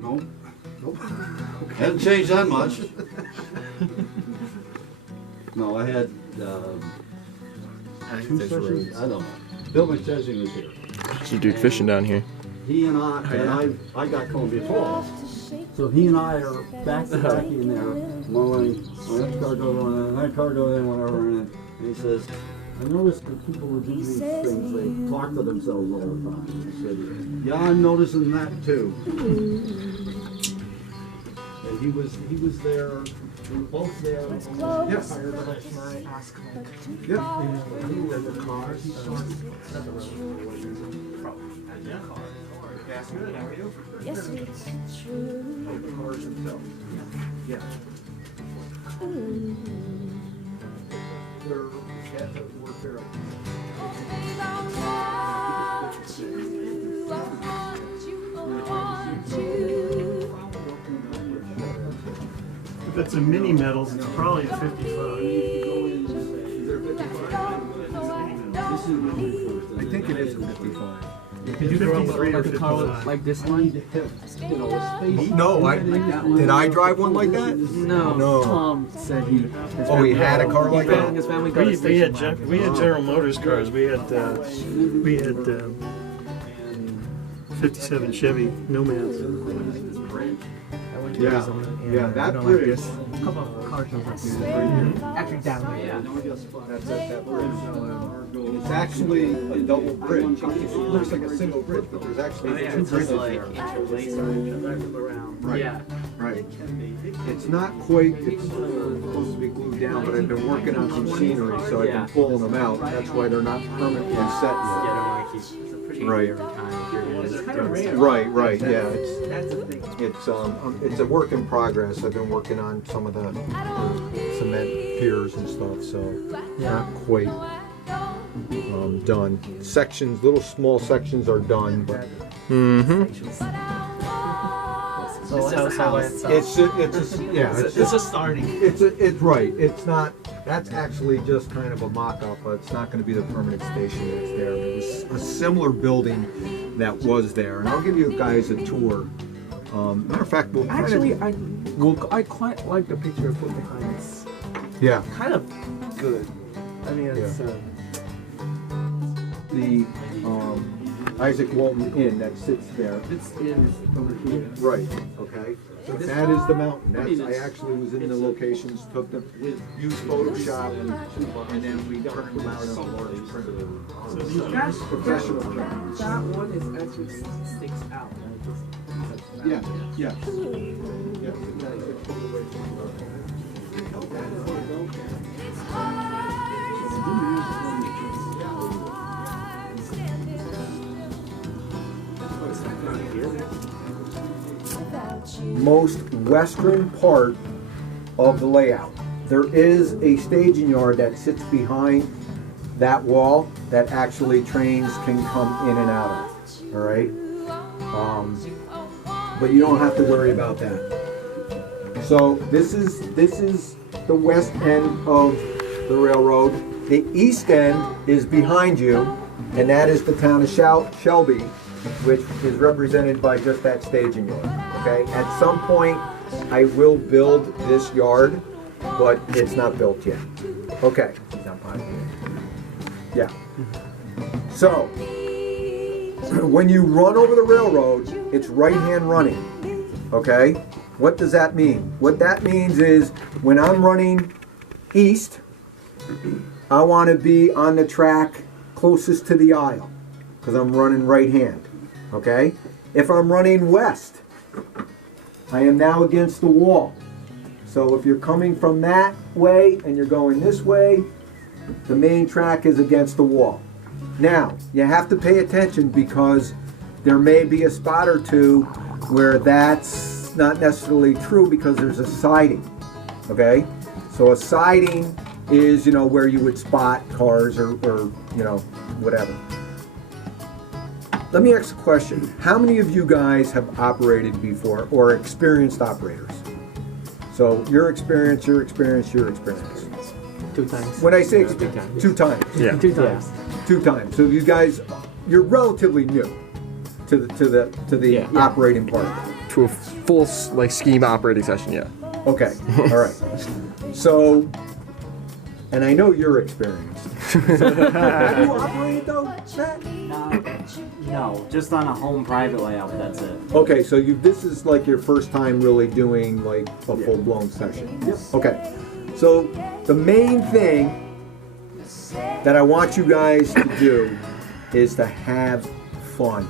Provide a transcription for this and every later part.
Nope. Hasn't changed that much. No, I had two sessions. I don't know. Bill McChesney was here. There's a dude fishing down here. He and I got Columbia Falls. So he and I are back to back in there, mowing. That car goes on, that car goes in, whatever. And he says, I noticed that people who do these things, they talk to themselves all the time. I said, yeah, I'm noticing that too. And he was there. We were both there. Yes. Yeah. That's good. How are you? Yes, it's true. The cars themselves. Yeah. They're at the work there. Oh, babe, I want you. I want you. I want you. If it's a mini metals, it's probably a 55. I think it is a 55. Did you drive 53 or 55? Like this one? No, did I drive one like that? No. No. Tom said he. Oh, he had a car like that? His family got a We station had wagon. we had General Motors cars. We had 57 Chevy Nomads. Yeah. Yeah, that bridge. A couple of car shows like this. Actually down there. Yeah. That's that bridge. It's actually a double bridge. It looks like a single bridge, but there's actually two bridges there. Right. Yeah. Right. It's not quite, it's supposed to be glued down, but I've been working on some scenery, so I've been pulling them out. That's why they're not permanently set yet. Right. Right, yeah. It's a work in progress. I've been working on some of the cement piers and stuff, so not quite done. Sections, little small sections are done, but So it's it's a starting. it's right. It's not. That's actually just kind of a mock-up, but it's not going to be the permanent station that's there. There was a similar building that was there, and I'll give you guys a tour. Matter of fact, we'll Actually, I quite like the picture of put behind us. yeah. Kind of good. I mean, it's The Isaac Walton Inn that sits there. it's in over here. Right. Okay. So that is the mountain. I actually was in the locations, took them, used Photoshop, and then we turned them out on a large printer. That's Professional print. That one is actually sticks out. Yeah. Yeah. Most western part of the layout. There is a staging yard that sits behind that wall that actually trains can come in and out of. All right, but you don't have to worry about that. So this is the west end of the railroad. The east end is behind you, and that is the town of Shelby, which is represented by just that staging yard. Okay, at some point I will build this yard, but it's not built yet. Okay. Yeah. So when you run over the railroad, it's right-hand running. Okay? What does that mean? What that means is when I'm running east, I want to be on the track closest to the aisle because I'm running right-hand. Okay? If I'm running west, I am now against the wall. So if you're coming from that way and you're going this way, the main track is against the wall. Now, you have to pay attention because there may be a spot or two where that's not necessarily true because there's a siding. Okay? So a siding is, where you would spot cars or whatever. Let me ask a question. How many of you guys have operated before or experienced operators? So your experience. 2 times. When I say 2 times. 2 times. Yeah. 2 times. 2 times. So you guys, you're relatively new to the Yeah. operating part of it. to a full like scheme operating session yet. Okay, all right. So, and I know you're experienced. Have you operated though, Matt? No, just on a home private layout, that's it. Okay, so this is like your first time really doing like a full-blown session. Yep. Okay, so the main thing that I want you guys to do is to have fun.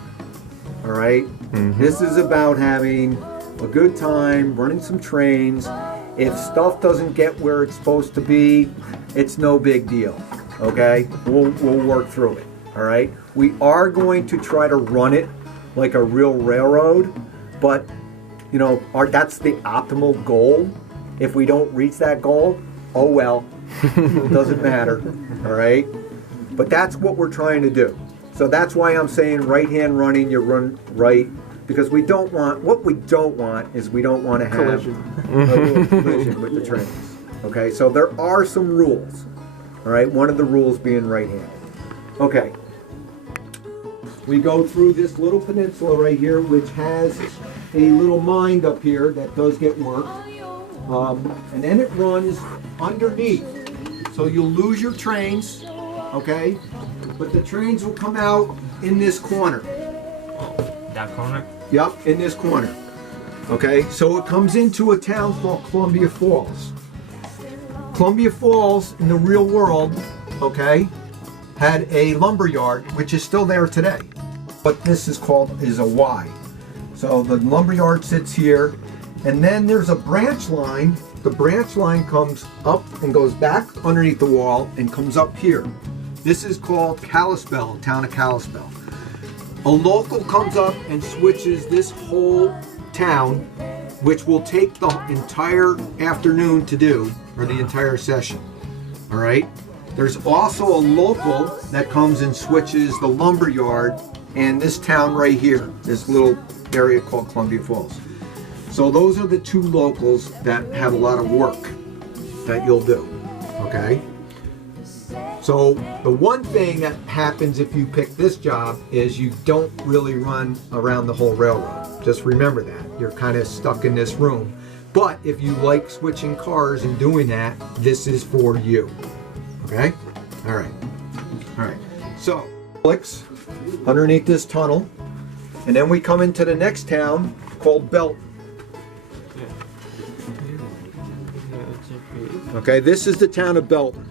All right? This is about having a good time, running some trains. If stuff doesn't get where it's supposed to be, it's no big deal. Okay? We'll work through it. All right? We are going to try to run it like a real railroad, but you know, that's the optimal goal. If we don't reach that goal, oh well. Doesn't matter. All right? But that's what we're trying to do. So that's why I'm saying right-hand running, you run right, because what we don't want is we don't want to have a little collision with the trains. Okay, so there are some rules. All right, one of the rules being right-handed. Okay, we go through this little peninsula right here, which has a little mine up here that does get worked. And then it runs underneath. So you'll lose your trains, okay? But the trains will come out in this corner. That corner? Yep, in this corner. Okay, so it comes into a town called Columbia Falls. Columbia Falls in the real world, okay, had a lumber yard, which is still there today. What this is a Y. So the lumber yard sits here, and then there's a branch line. The branch line comes up and goes back underneath the wall and comes up here. This is called Kalispell, town of Kalispell. A local comes up and switches this whole town, which will take the entire afternoon to do, or the entire session. All right? There's also a local that comes and switches the lumber yard and this town right here, this little area called Columbia Falls. So those are the two locals that have a lot of work that you'll do, okay? So the one thing that happens if you pick this job is you don't really run around the whole railroad. Just remember that. You're kind of stuck in this room. But if you like switching cars and doing that, this is for you. Okay? All right. All right. So, clicks underneath this tunnel, and then we come into the next town called Belton. Okay, this is the town of Belton.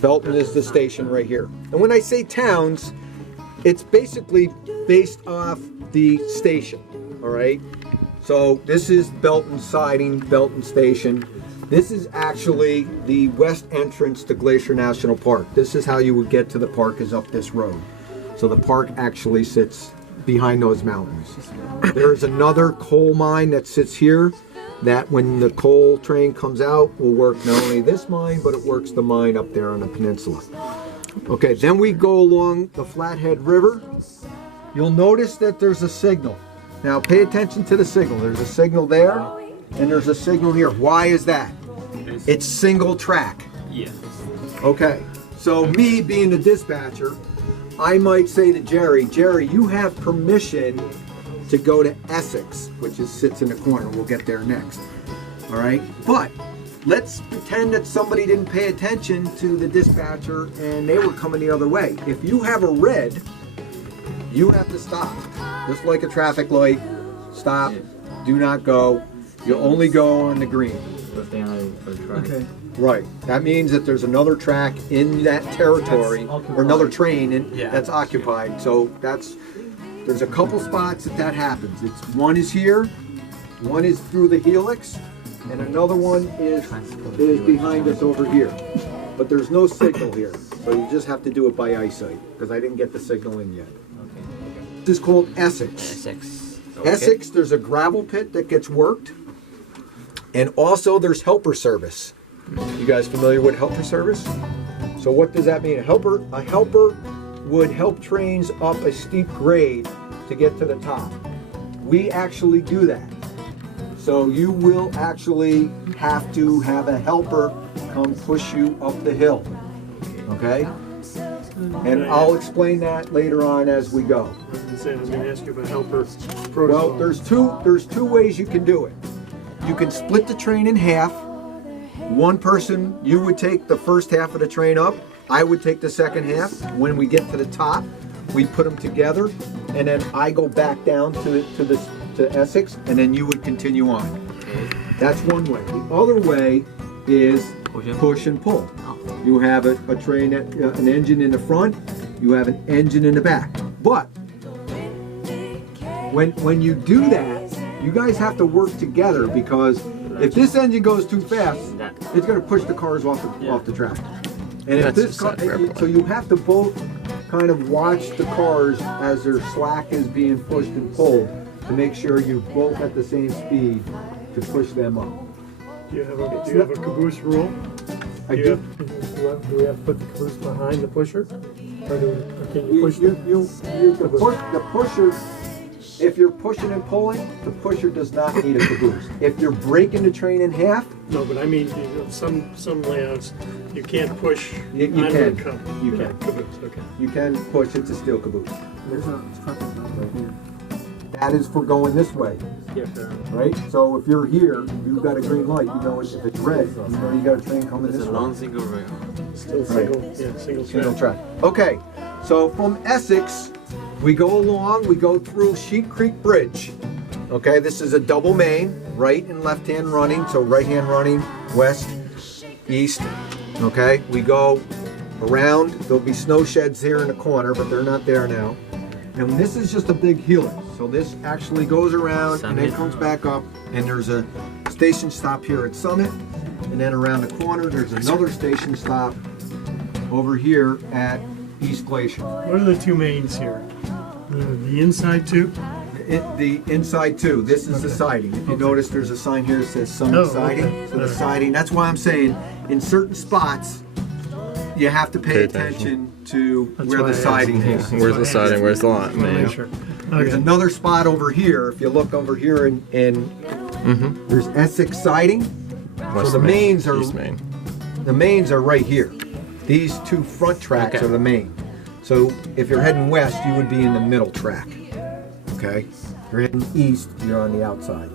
Belton is the station right here. And when I say towns, it's basically based off the station, all right? So this is Belton Siding, Belton Station. This is actually the west entrance to Glacier National Park. This is how you would get to the park, is up this road. So the park actually sits behind those mountains. There's another coal mine that sits here that when the coal train comes out will work not only this mine, but it works the mine up there on the peninsula. Okay, then we go along the Flathead River. You'll notice that there's a signal. Now pay attention to the signal. There's a signal there, and there's a signal here. Why is that? It's single track. Yeah. Okay, so me being the dispatcher, I might say to Jerry, you have permission to go to Essex, which sits in the corner. We'll get there next. All right, but let's pretend that somebody didn't pay attention to the dispatcher and they were coming the other way. If you have a red, you have to stop. Just like a traffic light, stop, do not go. You only go on the green. Okay. Right. That means that there's another track in that territory, or another train that's occupied. So there's a couple spots that happens. One is here, one is through the helix, and another one is behind us over here. But there's no signal here, so you just have to do it by eyesight, because I didn't get the signal in yet. This is called Essex. Essex, there's a gravel pit that gets worked, and also there's helper service. You guys familiar with helper service? So what does that mean? A helper would help trains up a steep grade to get to the top. We actually do that. So you will actually have to have a helper come push you up the hill. Okay? And I'll explain that later on as we go. I'm going to ask you about helper protocol. Well, there's two ways you can do it. You can split the train in half. One person, you would take the first half of the train up. I would take the second half. When we get to the top, we put them together, and then I go back down to Essex, and then you would continue on. That's one way. The other way is push and pull. You have a train, an engine in the front. You have an engine in the back. But when you do that, you guys have to work together, because if this engine goes too fast, it's going to push the cars off the track. And if this car, so you have to both kind of watch the cars as their slack is being pushed and pulled to make sure you're both at the same speed to push them up. Do you have a caboose rule? I Do do. we have to put the caboose behind the pusher? Or can you push The pusher, if you're pushing and pulling, the pusher does not need a caboose. If you're breaking the train in half, No, but I mean, some layouts, you can't push You under can. a cup. You can. Caboose, okay. you can push. It's a steel caboose. There's a traffic light right here. That is for going this way, Yeah. right? So if you're here, you've got a green light. You know if it's red, you know you got a train coming this way. single rail. Still single Single track. track. Okay, so from Essex, we go along, we go through Sheep Creek Bridge. Okay, this is a double main, right and left hand running, so right hand running, west, east. Okay, we go around, there'll be snow sheds here in the corner, but they're not there now. And this is just a big helix. So this actually goes around and then comes back up, and there's a station stop here at Summit, and then around the corner there's another station stop over here at East Glacier. What are the two mains here? The inside two? The inside too. This is the siding. If you notice, there's a sign here that says Summit Oh, siding. okay. So the siding. That's why I'm saying, in certain spots, you have to pay attention to That's where why I the asked. siding Yeah, is. where's the siding? Where's the lot? Make sure. There's Okay. another spot over here. If you look over here, there's Essex siding. West the Main, mains are- East Main. The mains are right here. These two front tracks Okay. are the main. So if you're heading west, you would be in the middle track. Okay? If you're heading east, you're on the outside.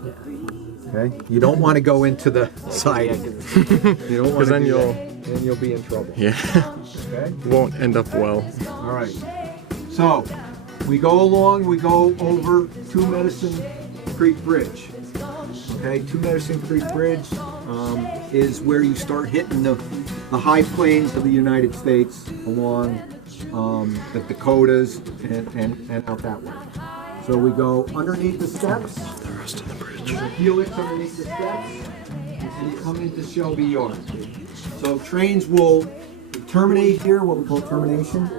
Okay? You don't want to go into the siding. You don't want to then do you'll- that. Then you'll be in trouble. Yeah, Okay? won't end up well. All right. So we go along, we go over to Medicine Creek Bridge. Okay, to Medicine Creek Bridge is where you start hitting the high plains of the United States along the Dakotas and out that way. So we go underneath the steps. The rest of the bridge. There's a helix underneath the steps, and you come into Shelby Yard. So trains will terminate here, what we call termination,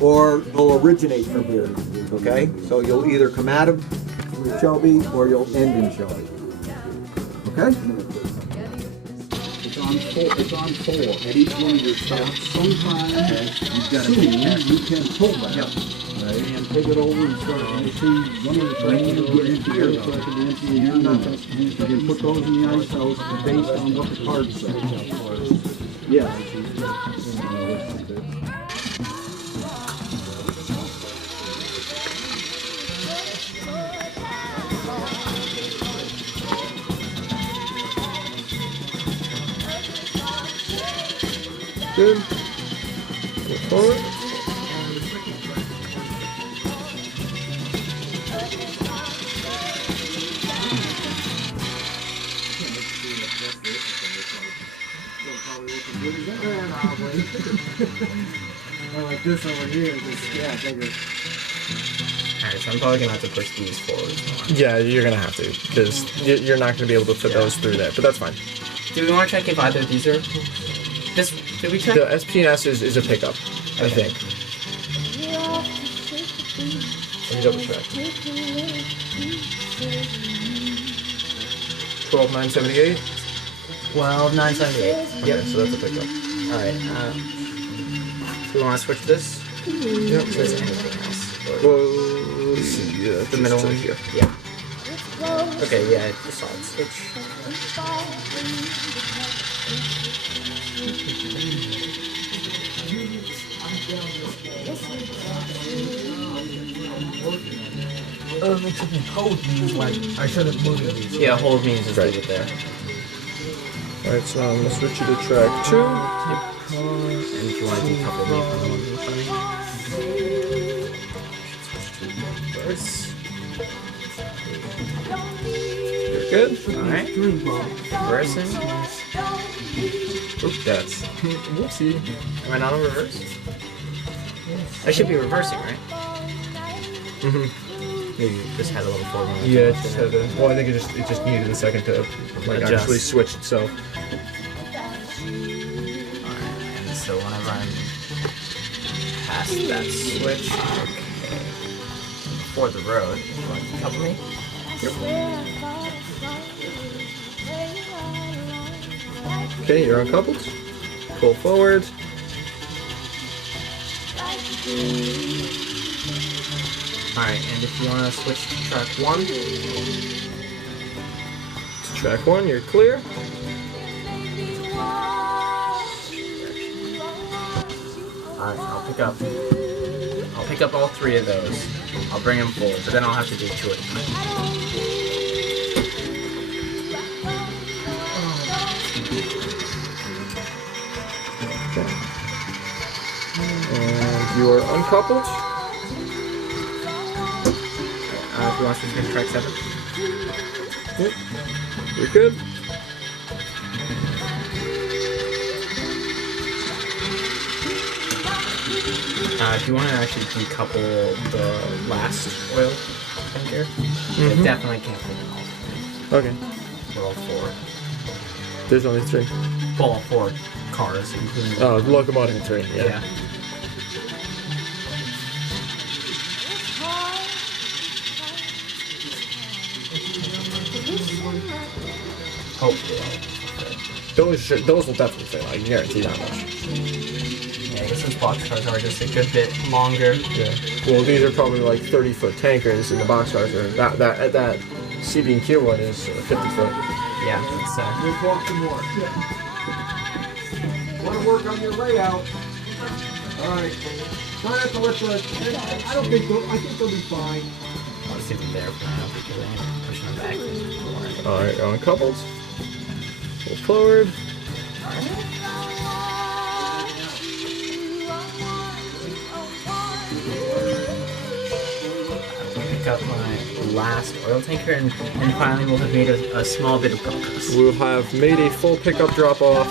or they'll originate from here. Okay, so you'll either come out of Shelby or you'll end in Shelby. Okay. It's on four at each one of your stops. Sometimes you can pull that. Right? And take it over and start, and you see one of the trains will get into here, so it can be into here, you can put those in the ice house based on what the card says. Yes. Good. Go forward. Like this over here, bigger. Alright, so I'm probably gonna have to push these forward more. Yeah, you're gonna have to, because you're not gonna be able to fit those through there, but that's fine. Do we want to check if either of these are... This, did we check? The SP&S is a pickup, I think. Let me double check. 12978. 12978. Okay, so that's a pickup. Alright, do we want to switch this? Yep. Or is it anything else? Or Well, let's see. Yeah, the middle one? here. Yeah. Okay, yeah, it's a solid switch. Hold means like I shouldn't move these. Yeah, hold means just leave it there. Alright, so I'm gonna switch you to track 2. And if you want to decouple me from the one in front of me. Reverse. You're good. Alright. Reversing. Oop, that's. Whoopsie. Am I not on reverse? I should be reversing, right? Mm-hmm. Maybe just had a little forward. Yeah, it just had to. Well, I think it just needed a second to like Adjust. actually switch itself. Alright, and so whenever I'm past that switch, okay. For the road, you want to decouple me? Okay, you're uncoupled. Pull forward. Alright, and if you want to switch to track 1, To track 1, you're clear. alright, I'll pick up all 3 of those. I'll bring them forward, but then I'll have to do 2 at a time. And you are uncoupled. If you want to switch to track 7. Yep. You're good. If you want to actually decouple the last oil tanker, it definitely can't fit in all. Okay. We're all 4. There's only 3. Well, all 4 cars, including Oh, locomotive and 3. Yeah. yeah. Hopefully. Those will definitely fail. I can guarantee that much. Yeah, I guess those box cars are just a good bit longer. Yeah. Well, these are probably like 30-foot tankers, and the boxcars are that CB&Q one is 50-foot. Yeah, it's We'll talk some more. Want to work on your layout? All right. Try not to let the. I think they'll be fine. I'll just leave them there for now because I am pushing them back. All right, uncoupled. Pull forward. Pick up my last oil tanker and finally we'll have made a small bit of progress. We'll have made a full pickup drop off.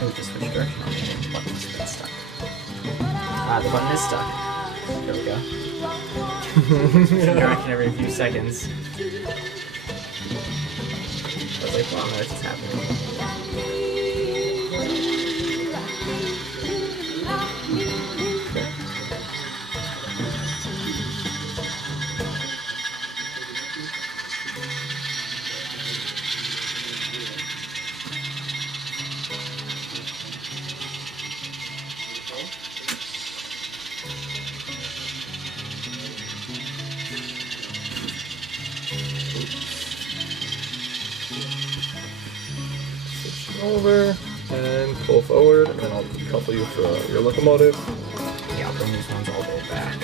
Oh, just switch direction. Okay, the button's been stuck. Ah, the button is stuck. There we go. Switching direction every few seconds. I was like, wow, that's just happening. Over and pull forward, and then I'll couple you for your locomotive. Yeah, I'll bring these ones all the way back.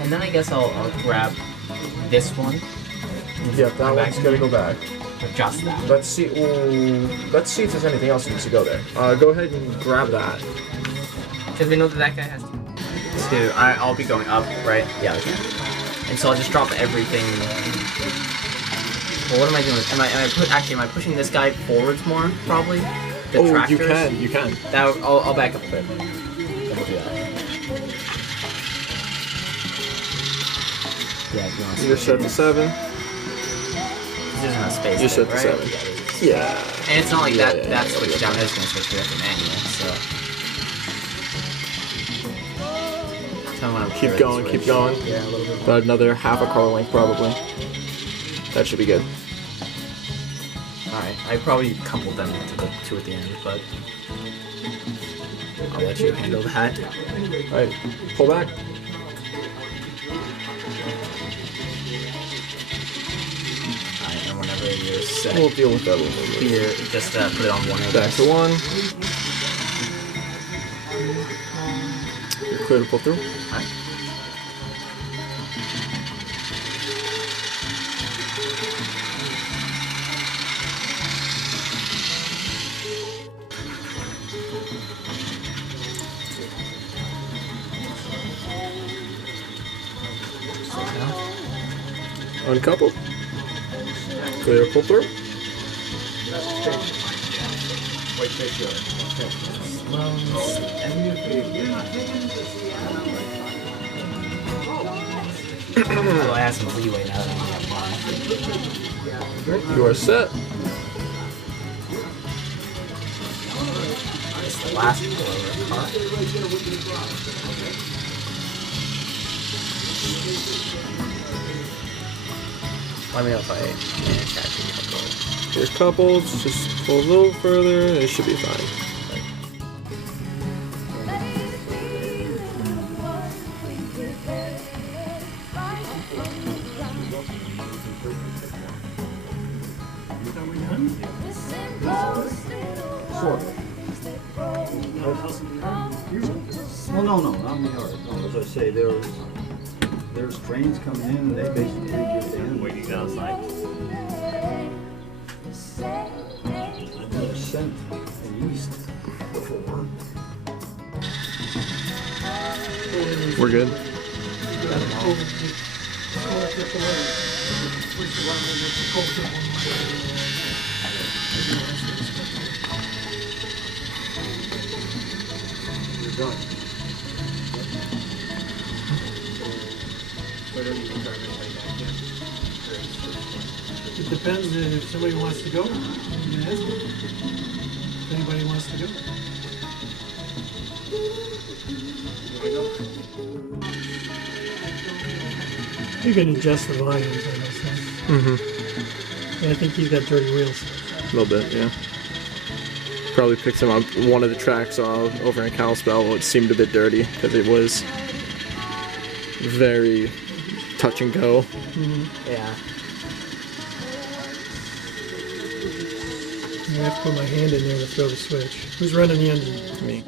And then I guess I'll grab this one. Yep, that one's gonna go back. Adjust that. Let's see. Ooh, let's see if there's anything else that needs to go there. Go ahead and grab that. Because we know that guy has to. I'll be going up, right? Yeah, okay. And so I'll just drop everything. Well, what am I doing? Am I pushing this guy forwards more? Probably. The tractors? You can. I'll back up a bit. Then we'll do that. Yeah, if you want to. You're set to 7. There's no space. You're set to right? 7. Yeah. And it's not like Yeah, that. yeah, That yeah, switch yeah. down is going to switch to the manual. So. Tell me when I'm Keep clear going, of the keep switch. going. Yeah, a little bit. About another half a car length probably. That should be good. Alright, I probably coupled them to the 2 at the end, but I'll let you handle that. Alright, pull back. your set. We'll deal with that a little bit. Here, just put it on one of Back to one. You're clear to pull through. Alright. Uncoupled. Clear to pull through. Well, I have some leeway now that I have one. You are set. It's the last pullover card. Let me know if I catch you. You're coupled. Just pull a little further. And it should be fine. Sort of. Well, no, not in the yard. No, as I say, there's trains coming in, and they basically get in. Waiting outside. I've never sent an east before. We're good. You're done. It depends if somebody wants to go. You can ask them. If anybody wants to go. You can adjust the volumes on this thing. Mm-hmm. And I think he's got dirty wheels. A little bit, yeah. Probably picked him up one of the tracks over in Kalispell. It seemed a bit dirty because it was very touch and go. Mm-hmm. Yeah. I have to put my hand in there to throw the switch. Who's running the engine? Me.